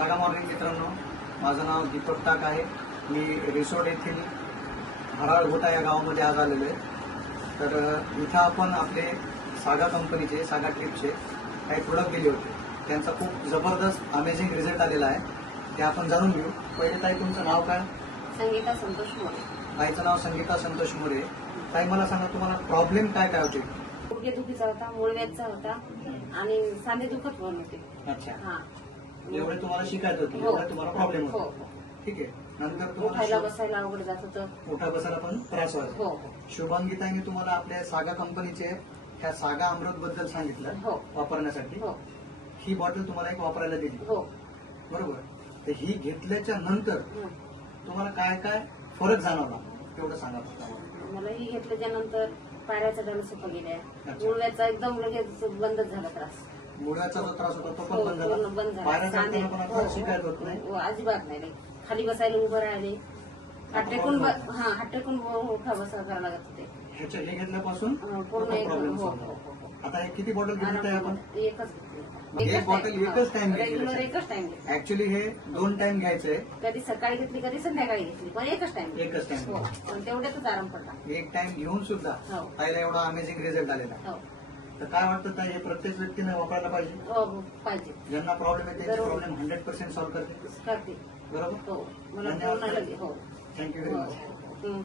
सागा मॉर्निंग मित्रांनो, माझं नाव दीपक टाक आहे. मी रिसोर्ट येथील हराळघोटा या गावामध्ये आज आलेलो आहे. तर इथं आपण आपले सागा कंपनीचे, सागा ट्रिपचे काही प्रोडक्ट दिले होते. त्यांचा खूप जबरदस्त अमेझिंग रिझल्ट आलेला आहे. ते आपण जाणून घेऊ. पहिले ताई, तुमचं नाव काय? संगीता संतोष मोरे. ताईचं नाव संगीता संतोष मोरे. ताई, मला सांगा, तुम्हाला प्रॉब्लेम काय काय होते? गुडघेदुखीचा होता, मूळव्याधचा होता आणि सांधे दुखत पण होते. अच्छा, हा. एवढे तुम्हाला शिकायचं होतं, एवढे तुम्हाला प्रॉब्लेम हो होता. हो. ठीक आहे. नंतर उठायला तुम्हाला बसायला अवघड जात होतं. उठा बसायला पण त्रास हो व्हायचा. हो शुभांगी ताईने तुम्हाला आपल्या सागा कंपनीचे ह्या सागा अमृत बद्दल सांगितलं हो वापरण्यासाठी. हो ही बॉटल तुम्हाला एक वापरायला दिली, हो. बरोबर? तर ही घेतल्याच्या नंतर हं. तुम्हाला काय काय फरक जाणवला तेवढं सांगा फक्त आम्हाला. मला ही घेतल्याच्या नंतर पायऱ्याचा डाल सोपं गेल्या. अच्छा. मूळव्याधचा एकदम लगेच बंदच झाला त्रास. मुळव्याचा जो त्रास होता तो हो, पण बंद पूर्ण झाला. बंद झाला. पायऱ्या सांधे चढताना पण हो, आता शिकायत होत नाही. हो, अजिबात नाही. खाली बसायला उभं राहिले, हात टेकून हात टेकून उठा बसा करावं लागत होते. ह्याच्या हे घेतल्यापासून पूर्ण प्रॉब्लेम हो, झाला. हो, हो, हो. आता हे किती बॉटल घेतली आहे आपण? एकच एक बॉटल एकच टाइम रेग्युलर घेतली. एकच टाइम घेतली. ऍक्च्युली हे 2 टाइम घ्यायचंय. कधी सकाळी घेतली कधी संध्याकाळी घेतली, पण एकच टाइम एकच टाइम. हो, पण तेवढ्यातच आराम पडला. एक टाइम घेऊन सुद्धा हो. ताईला एवढा अमेझिंग रिझल्ट आलेला आहे. हो तर काय वाटतं ताई, हे प्रत्येक व्यक्तीने वापरायला पाहिजे? हो पाहिजे. ज्यांना प्रॉब्लेम आहे त्यांचे बरोबर. प्रॉब्लेम 100% सॉल्व्ह करते, करते. बरोबर? हो मला धन्यवाद. पूर्ण लगे. हो थँक्यू व्हेरी मच. हो.